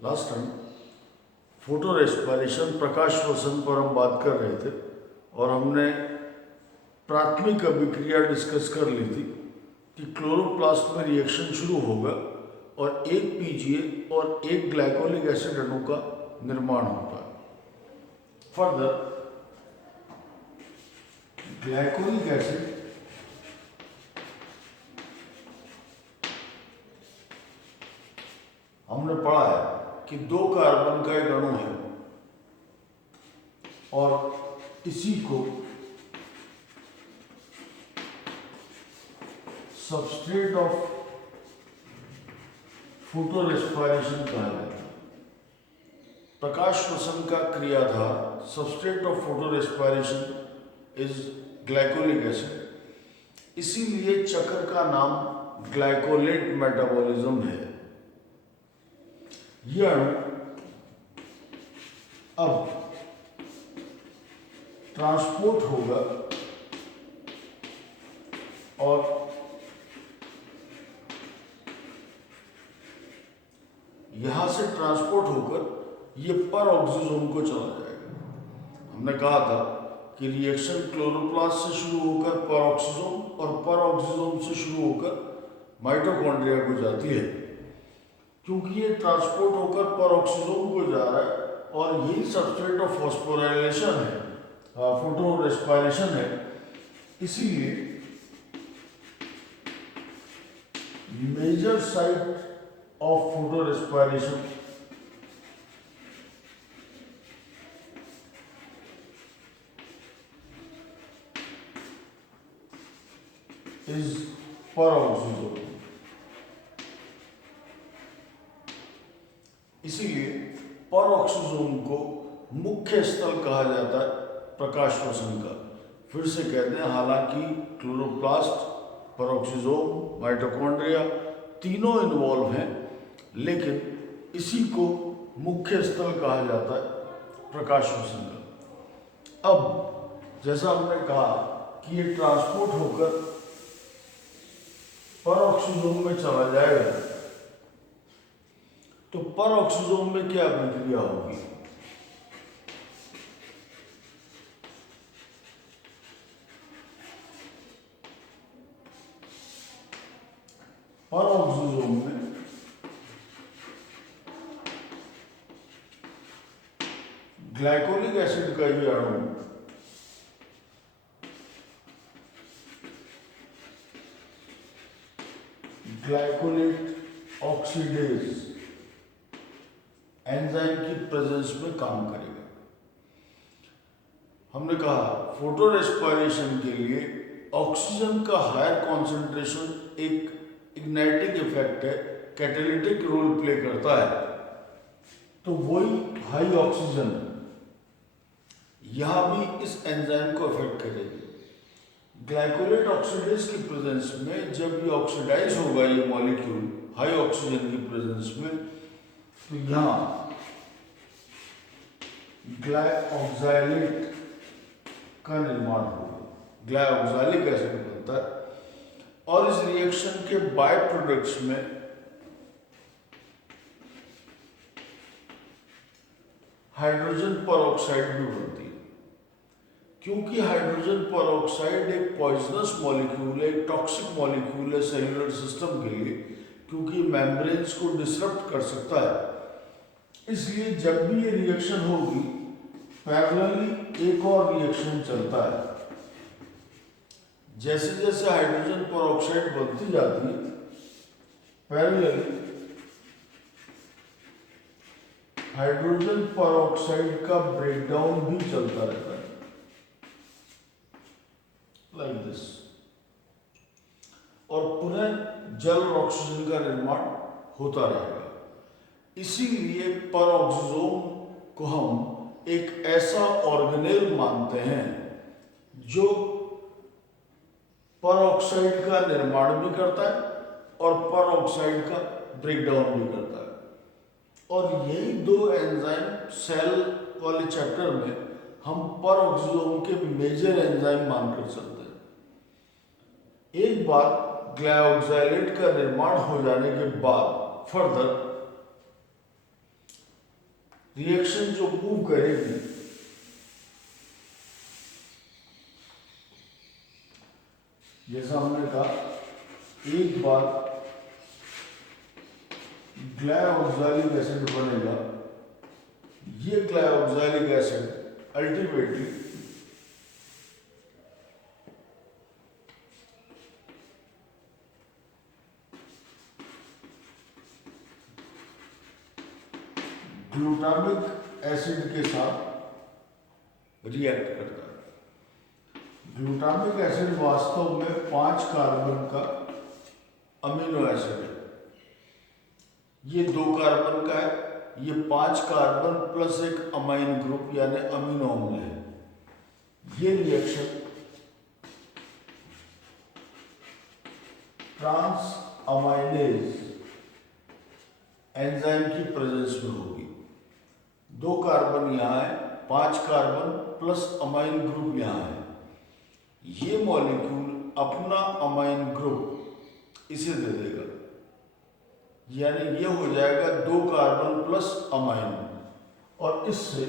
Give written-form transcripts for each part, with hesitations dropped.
Last time photo respiration प्रकाश श्वसन पर हम बात कर रहे थे और हमने प्राथमिक अभिक्रिया डिस्कस कर ली थी कि क्लोरोप्लास्ट में रिएक्शन शुरू होगा और एक पीजीए और एक ग्लाइकोलिक एसिड अणु का निर्माण होता है। फर्दर ग्लाइकोलिक एसिड हमने पढ़ा है कि 2 कार्बन का एक अणु है और इसी को सबस्ट्रेट ऑफ फोटो रेस्पिरेशन कहा जाता है। प्रकाश श्वसन का क्रियाधार substrate of photo respiration is glycolic acid, इसीलिए चक्र का नाम ग्लाइकोलेट मेटाबॉलिज्म है। यह अणु अब ट्रांसपोर्ट होगा और यहां से ट्रांसपोर्ट होकर ये पर ऑक्सीजोम को चला जाएगा। हमने कहा था कि रिएक्शन क्लोरोप्लास्ट से शुरू होकर पर ऑक्सीजोम और पर ऑक्सीजोम से शुरू होकर माइटोकॉन्ड्रिया को जाती है। क्योंकि ये ट्रांसपोर्ट होकर पर ऑक्सीजोम को जा रहा है और यही सबस्ट्रेट ऑफ फॉस्फोराइलेशन है, फोटो रेस्पिरेशन है, इसीलिए major site of photo respiration is peroxisome. इसीलिए पर ऑक्सीजोम को मुख्य स्थल कहा जाता है प्रकाश श्वसन का। फिर से कहते हैं, हालांकि क्लोरोप्लास्ट, पर ऑक्सीजोम, माइटोकॉन्ड्रिया तीनों इन्वॉल्व हैं, लेकिन इसी को मुख्य स्थल कहा जाता है प्रकाश श्वसन का। अब जैसा हमने कहा कि ये ट्रांसपोर्ट होकर पर ऑक्सीजोम में चला जाएगा, तो पर ऑक्सीजोम में क्या अभिक्रिया होगी? पर ऑक्सीजोम में ग्लाइकोलिक एसिड का ये अणु ग्लाइकोलेट ऑक्सीडेज एंजाइम की प्रेजेंस में काम करेगा। हमने कहा फोटो रेस्पिरेशन के लिए ऑक्सीजन का हायर कॉन्सेंट्रेशन एक इग्नाइटिंग इफेक्ट है, कैटालिटिक रोल प्ले करता है। तो वही हाई ऑक्सीजन यहां भी इस एंजाइम को इफेक्ट करेगी। ग्लाइकोलेट ऑक्सीडेज की प्रेजेंस में जब ये ऑक्सीडाइज होगा ये मॉलिक्यूल हाई ऑक्सीजन की प्रेजेंस में, तो यहां ग्लाइऑक्साइलेट का निर्माण होगा, ग्लाइऑक्साइलिक एसिड बनता है और इस रिएक्शन के बाय प्रोडक्ट्स में हाइड्रोजन परऑक्साइड भी बनती है। क्योंकि हाइड्रोजन परऑक्साइड एक पॉइजनस मॉलिक्यूल है, एक टॉक्सिक मॉलिक्यूल है सेल्यूलर सिस्टम के लिए, क्योंकि मेम्ब्रेन्स को डिसरप्ट कर सकता है। इसलिए जब भी ये रिएक्शन होगी पैरेलली एक और रिएक्शन चलता है। जैसे जैसे हाइड्रोजन परऑक्साइड बनती जाती है पैरेलली हाइड्रोजन परऑक्साइड का ब्रेकडाउन भी चलता रहता है, लाइक दिस, और पुनः जल और ऑक्सीजन का निर्माण होता रहेगा। इसीलिए पर ऑक्सीजोम को हम एक ऐसा ऑर्गेनेल मानते हैं जो पर ऑक्साइड का निर्माण भी करता है और पर ऑक्साइड का ब्रेकडाउन भी करता है। और यही दो एंजाइम सेल वाले चैप्टर में हम पर ऑक्सीजोम के मेजर एंजाइम मानकर चलते हैं। एक बार ग्लाइऑक्साइलेट का निर्माण हो जाने के बाद फर्दर रिएक्शन जो मूव करेगी, जैसा हमने कहा, एक बार ग्लाइऑक्सैलिक एसिड बनेगा, ये ग्लाइऑक्सैलिक एसिड अल्टीमेटली ग्लूटामिक एसिड के साथ रिएक्ट करता है। ग्लूटामिक एसिड वास्तव में 5 कार्बन का अमीनो एसिड है। ये 2 कार्बन का है, ये 5 कार्बन प्लस एक अमाइन ग्रुप यानी अमीनो अम्ल है। ये रिएक्शन ट्रांस अमाइनेज एंजाइम की प्रेजेंस में होगी। 2 कार्बन यहाँ है, 5 कार्बन प्लस अमाइन ग्रुप यहाँ है। ये मॉलिक्यूल अपना अमाइन ग्रुप इसे दे देगा, यानी ये हो जाएगा 2 कार्बन प्लस अमाइन, और इससे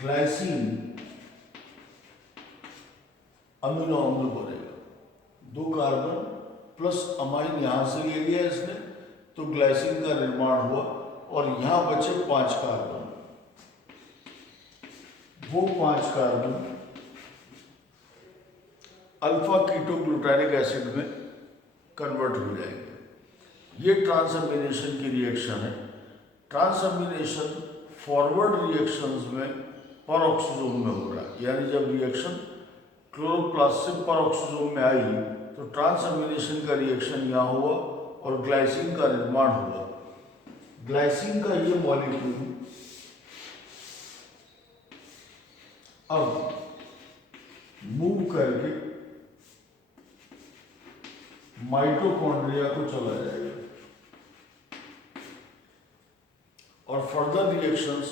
ग्लाइसिन अमीनो अम्ल बनेगा। 2 कार्बन प्लस अमाइन यहां से ले लिया इसने, तो ग्लाइसिन का निर्माण हुआ, और यहां बचे 5 कार्बन। वो 5 कार्बन अल्फा कीटोग्लूटारिक एसिड में कन्वर्ट हो जाएंगे। ये ट्रांसअमीनेशन की रिएक्शन है। ट्रांसअमीनेशन फॉरवर्ड रिएक्शंस में परऑक्सीजोम में हो रहा है, यानी जब रिएक्शन क्लोरोप्लास्ट से परऑक्सीजोम में आई तो ट्रांसअमीनेशन का रिएक्शन यहाँ हुआ और ग्लाइसिन का निर्माण हुआ। ग्लाइसिन का ये मॉलिक्यूल अब मूव करके माइटोकॉन्ड्रिया को चला जाएगा, और further reactions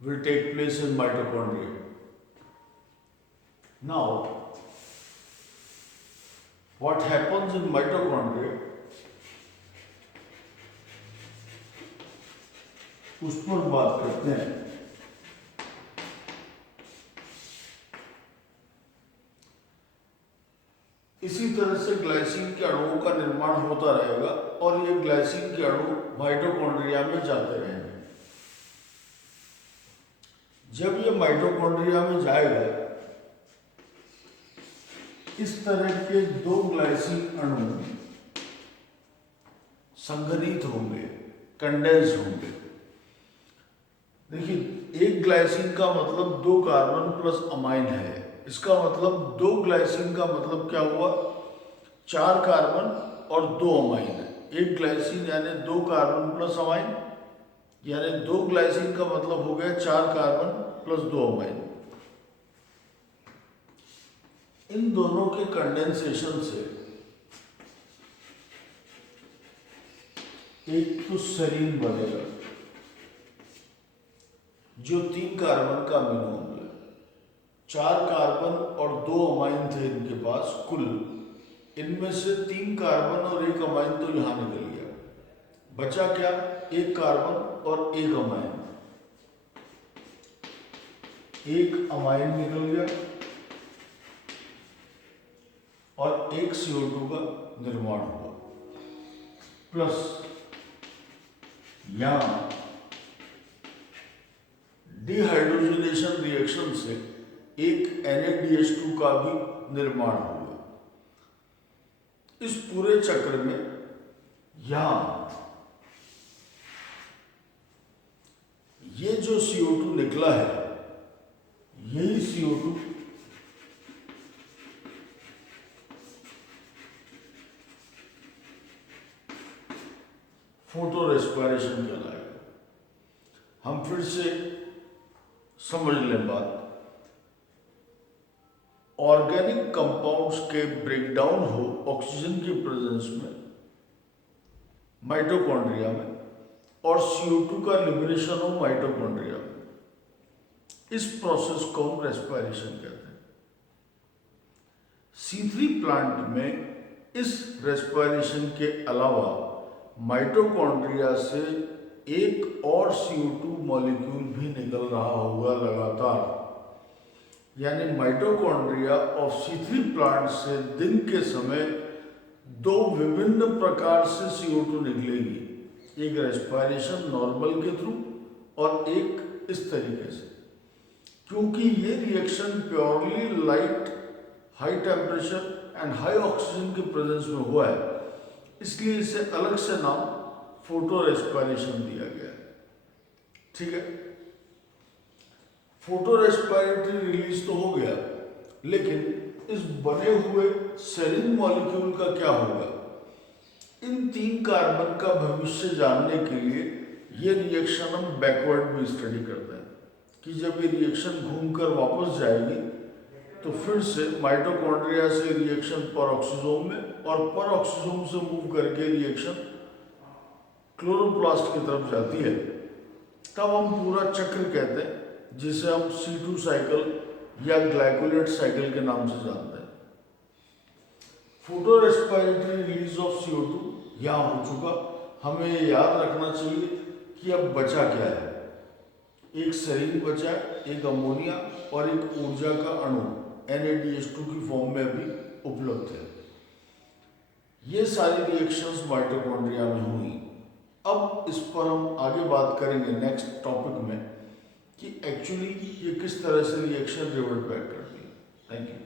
will take place in mitochondria. Now, what happens in mitochondria, उस पर बात करते हैं। इसी तरह से ग्लाइसिन के अणुओं का निर्माण होता रहेगा, और ये ग्लाइसिन के अणु माइटोकॉन्ड्रिया में जाते रहेंगे। जब ये माइटोकॉन्ड्रिया में जाएगा, इस तरह के 2 ग्लाइसिन अणु संघनित होंगे, कंडेंस होंगे। देखिए, एक ग्लाइसिन का मतलब 2 कार्बन प्लस अमाइन है। इसका मतलब 2 ग्लाइसिन का मतलब क्या हुआ? 4 कार्बन और 2 अमाइन है। एक ग्लाइसिन यानी 2 कार्बन प्लस अमाइन, यानी 2 ग्लाइसिन का मतलब हो गया 4 कार्बन प्लस 2 अमाइन। इन दोनों के कंडेंसेशन से एक तो सेरीन बनेगा, जो 3 कार्बन का अमीनो अम्ल है। 4 कार्बन और 2 अमाइन थे इनके पास कुल, इनमें से 3 कार्बन और 1 अमाइन तो यहां निकल गया। बचा क्या? 1 कार्बन और 1 अमाइन। 1 अमाइन निकल गया और 1 CO2 का निर्माण हुआ। प्लस यहां डिहाइड्रोजनेशन रिएक्शन से एक NADH2 का भी निर्माण हुआ। इस पूरे चक्र में यहां ये जो CO2 निकला है, यही CO2 फोटो रेस्पिरेशन कहलाएगा। हम फिर से समझ लें बात। ऑर्गेनिक कंपाउंड्स के ब्रेकडाउन हो ऑक्सीजन की प्रेजेंस में माइटोकॉन्ड्रिया में, और CO2 का लिबरेशन हो माइटोकॉन्ड्रिया में। इस प्रोसेस को हम रेस्पिरेशन कहते हैं। C3 प्लांट में इस रेस्पिरेशन के अलावा माइटोकॉन्ड्रिया से एक और CO2 मॉलिक्यूल भी निकल रहा होगा लगातार। यानी माइटोकॉन्ड्रिया ऑफ C3 प्लांट से दिन के समय दो विभिन्न प्रकार से CO2 निकलेगी, एक रेस्पिरेशन नॉर्मल के थ्रू और एक इस तरीके से। क्योंकि ये reaction purely light, high temperature and high oxygen के प्रेजेंस में हुआ है, इसलिए इसे अलग से नाम फोटो रेस्पिरेशन दिया गया है। ठीक है, फोटो रेस्पिरेटरी रिलीज तो हो गया, लेकिन इस बने हुए सेरीन मॉलिक्यूल का क्या होगा? इन 3 कार्बन का भविष्य जानने के लिए ये रिएक्शन हम बैकवर्ड भी स्टडी करते हैं कि जब ये रिएक्शन घूमकर वापस जाएगी तो फिर से माइटोकॉन्ड्रिया से रिएक्शन परऑक्सीजोम में और परऑक्सीजोम से मूव करके रिएक्शन क्लोरोप्लास्ट की तरफ जाती है। तब हम पूरा चक्र कहते हैं, जिसे हम C2 साइकिल या ग्लाइकोलेट साइकिल के नाम से जानते हैं। Photo respiratory release of CO2 यहाँ हो चुका। हमें ये याद रखना चाहिए कि अब बचा क्या है। एक सेरीन बचा है, एक अमोनिया और एक ऊर्जा का अणु NaDH2 की फॉर्म में अभी उपलब्ध है। ये सारी रिएक्शंस माइटोकॉन्ड्रिया में हुई। अब इस पर हम आगे बात करेंगे नेक्स्ट टॉपिक में कि एक्चुअली ये किस तरह से रिएक्शन रिवर्ट बैक करती है। Thank you.